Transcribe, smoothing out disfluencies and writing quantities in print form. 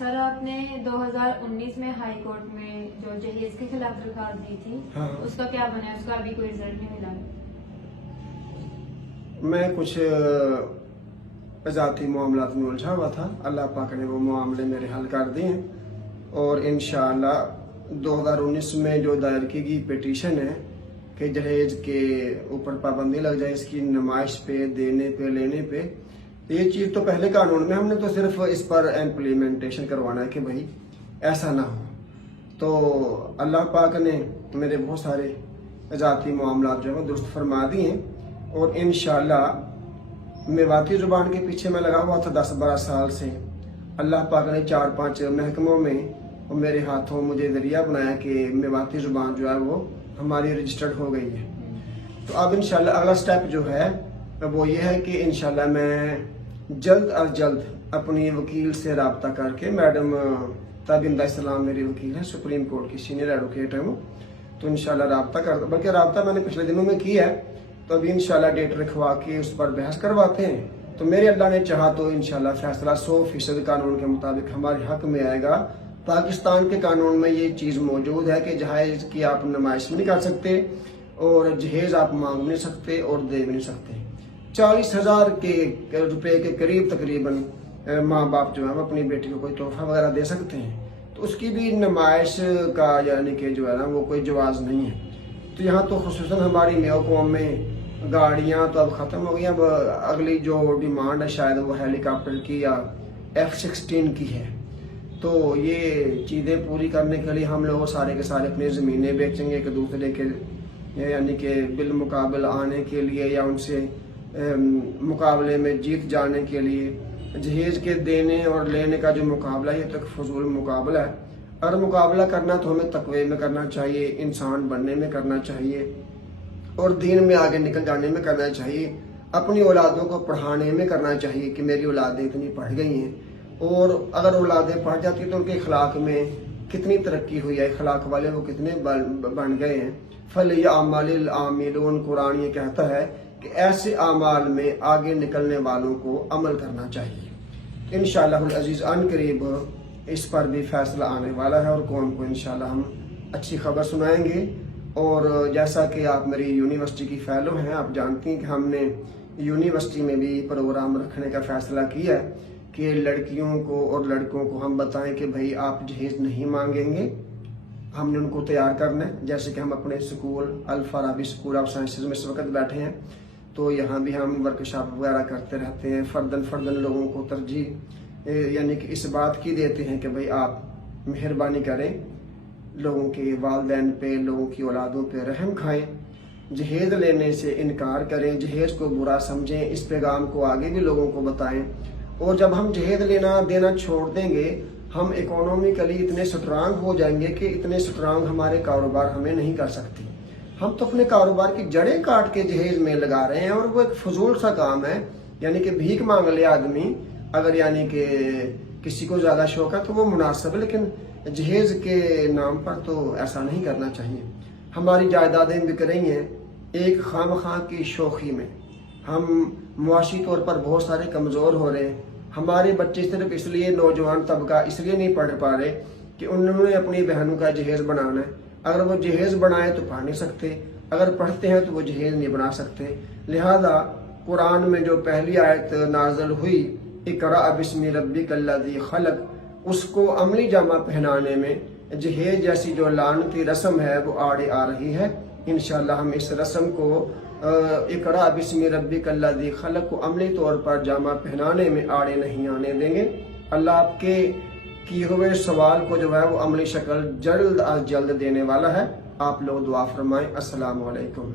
سر آپ نے 2019 میں ہائی کورٹ میں جو جہیز کے خلاف درخواست دی تھی اس کا کیا بنا ہے؟ اس کا ابھی کوئی رزلٹ نہیں ملا؟ میں کچھ ذاتی معاملات میں الجھا ہوا تھا، اللہ پاک نے وہ معاملے میرے حل کر دیے ہیں، اور انشاءاللہ 2019 میں جو دائر کی گئی پیٹیشن ہے کہ جہیز کے اوپر پابندی لگ جائے، اس کی نمائش پہ، دینے پہ، لینے پہ، یہ چیز تو پہلے قانون میں، ہم نے تو صرف اس پر امپلیمنٹیشن کروانا ہے کہ بھائی ایسا نہ ہو۔ تو اللہ پاک نے میرے بہت سارے ذاتی معاملات جو ہے وہ درست فرما دیے ہیں، اور انشاءاللہ میواتی زبان کے پیچھے میں لگا ہوا تھا 10-12 سال سے۔ اللہ پاک نے 4-5 محکموں میں اور میرے ہاتھوں مجھے ذریعہ بنایا کہ میواتی زبان جو ہے وہ ہماری رجسٹرڈ ہو گئی ہے۔ تو اب انشاءاللہ اگلا سٹیپ جو ہے وہ یہ ہے کہ انشاءاللہ میں جلد از جلد اپنی وکیل سے رابطہ کر کے، میڈم تابندہ اسلام میری وکیل ہے، سپریم کورٹ کی سینئر ایڈوکیٹ ہے وہ، تو انشاءاللہ رابطہ بلکہ رابطہ میں نے پچھلے دنوں میں کیا ہے، تو ابھی انشاءاللہ ڈیٹ رکھوا کے اس پر بحث کرواتے ہیں۔ تو میرے اللہ نے چاہا تو انشاءاللہ فیصلہ 100% قانون کے مطابق ہمارے حق میں آئے گا۔ پاکستان کے قانون میں یہ چیز موجود ہے کہ جہیز کی آپ نمائش نہیں کر سکتے، اور جہیز آپ مانگ نہیں سکتے اور دے بھی نہیں سکتے۔ 40,000 روپے کے قریب تقریباً ماں باپ جو ہے وہ اپنی بیٹی کو کوئی تحفہ وغیرہ دے سکتے ہیں، تو اس کی بھی نمائش کا یعنی کہ جو ہے نا وہ کوئی جواز نہیں ہے۔ تو یہاں تو خصوصاً ہماری میو قوم میں گاڑیاں تو اب ختم ہو گئی، اب اگلی جو ڈیمانڈ ہے شاید وہ ہیلی کاپٹر کی یا F-16 کی ہے۔ تو یہ چیزیں پوری کرنے کے لیے ہم لوگ سارے کے سارے اپنی زمینیں بیچیں گے ایک دوسرے کے یعنی کہ بالمقابل آنے کے لیے، یا ان سے مقابلے میں جیت جانے کے لیے۔ جہیز کے دینے اور لینے کا جو مقابلہ ہے یہ تک فضول مقابلہ ہے، اور مقابلہ کرنا تو ہمیں تقوی میں کرنا چاہیے، انسان بننے میں کرنا چاہیے، اور دین میں آگے نکل جانے میں کرنا چاہیے، اپنی اولادوں کو پڑھانے میں کرنا چاہیے کہ میری اولادیں اتنی پڑھ گئی ہیں، اور اگر اولادیں پڑھ جاتی تو ان کے اخلاق میں کتنی ترقی ہوئی ہے، اخلاق والے وہ کتنے بن گئے ہیں۔ فَلْيَعْمَلِ الْعَامِلُونَ، قرآن یہ کہتا ہے کہ ایسے اعمال میں آگے نکلنے والوں کو عمل کرنا چاہیے۔ انشاءاللہ العزیز ان قریب اس پر بھی فیصلہ آنے والا ہے، اور قوم کو انشاءاللہ ہم اچھی خبر سنائیں گے۔ اور جیسا کہ آپ میری یونیورسٹی کی فیلو ہیں، آپ جانتی ہیں کہ ہم نے یونیورسٹی میں بھی پروگرام رکھنے کا فیصلہ کیا ہے کہ لڑکیوں کو اور لڑکوں کو ہم بتائیں کہ بھائی آپ جہیز نہیں مانگیں گے، ہم نے ان کو تیار کرنا ہے۔ جیسے کہ ہم اپنے سکول الفارابی اسکول آف سائنسز میں اس وقت بیٹھے ہیں، تو یہاں بھی ہم ورکشاپ وغیرہ کرتے رہتے ہیں، فردن لوگوں کو ترجیح یعنی کہ اس بات کی دیتے ہیں کہ بھائی آپ مہربانی کریں، لوگوں کے والدین پہ، لوگوں کی اولادوں پہ رحم کھائیں، جہیز لینے سے انکار کریں، جہیز کو برا سمجھیں، اس پیغام کو آگے بھی لوگوں کو بتائیں۔ اور جب ہم جہیز دینا چھوڑ دیں گے، ہم اکانومیکلی اتنے سٹرانگ ہو جائیں گے کہ اتنے سٹرانگ ہمارے کاروبار ہمیں نہیں کر سکتی۔ ہم تو اپنے کاروبار کی جڑیں کاٹ کے جہیز میں لگا رہے ہیں، اور وہ ایک فضول سا کام ہے، یعنی کہ بھیک مانگ لے آدمی، اگر یعنی کہ کسی کو زیادہ شوق ہے تو وہ مناسب ہے، لیکن جہیز کے نام پر تو ایسا نہیں کرنا چاہیے۔ ہماری جائیدادیں بک رہی ہیں ایک خواہ کی شوخی میں، ہم معاشی طور پر بہت سارے کمزور ہو رہے ہیں، ہمارے بچے صرف اس لیے، نوجوان طبقہ اس لیے نہیں پڑھ پا رہے کہ انہوں نے اپنی بہنوں کا جہیز بنانا ہے۔ اگر وہ جہیز بنائے تو پڑھ نہیں سکتے، اگر پڑھتے ہیں تو وہ جہیز نہیں بنا سکتے۔ لہذا قرآن میں جو پہلی آیت نازل ہوئی اقرأ بسم ربک الذی خلق، اس کو عملی جامہ پہنانے میں جہیز جیسی جو لعنتی رسم ہے وہ آڑے آ رہی ہے۔ انشاءاللہ ہم اس رسم کو اقرأ بسم ربک الذی خلق کو عملی طور پر جامہ پہنانے میں آڑے نہیں آنے دیں گے۔ اللہ آپ کے کیے ہوئے سوال کو جو ہے وہ عملی شکل جلد از جلد دینے والا ہے۔ آپ لوگ دعا فرمائیں۔ السلام علیکم۔